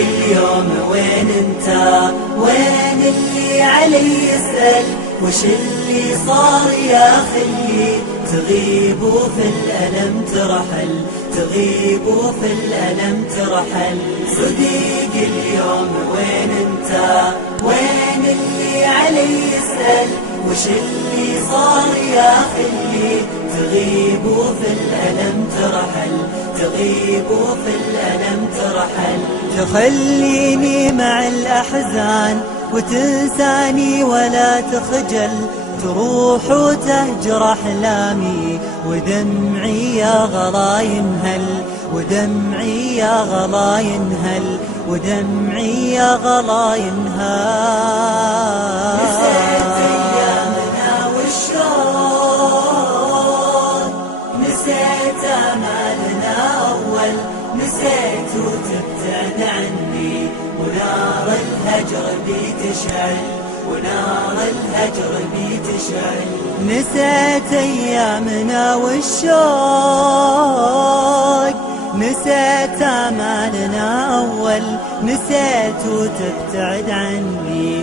اليوم وين انت؟ وين اللي علي يسأل؟ وش اللي صار يا خلي؟ تغيب وفي الألم ترحل، تغيب وفي الألم ترحل. صديق اليوم وين انت؟ وين اللي علي يسأل؟ وش اللي صار يا خلي؟ تغيب وفي الألم ترحل، تغيب وفي الألم ترحل. تخليني مع الأحزان وتنساني ولا تخجل، تروح وتهجر أحلامي ودمعي يا غلا ينهل، ودمعي يا غلا ينهل، ودمعي يا غلا ينهل. نسيت أيامنا والشوق، نسيت آمالنا أول، نسيت وتبتعد عني، ونار الهجر بتشعل، ونار الهجر بتشعل. نسيت أيامنا والشوق، نسيت آمالنا أول، نسيت وتبتعد عني.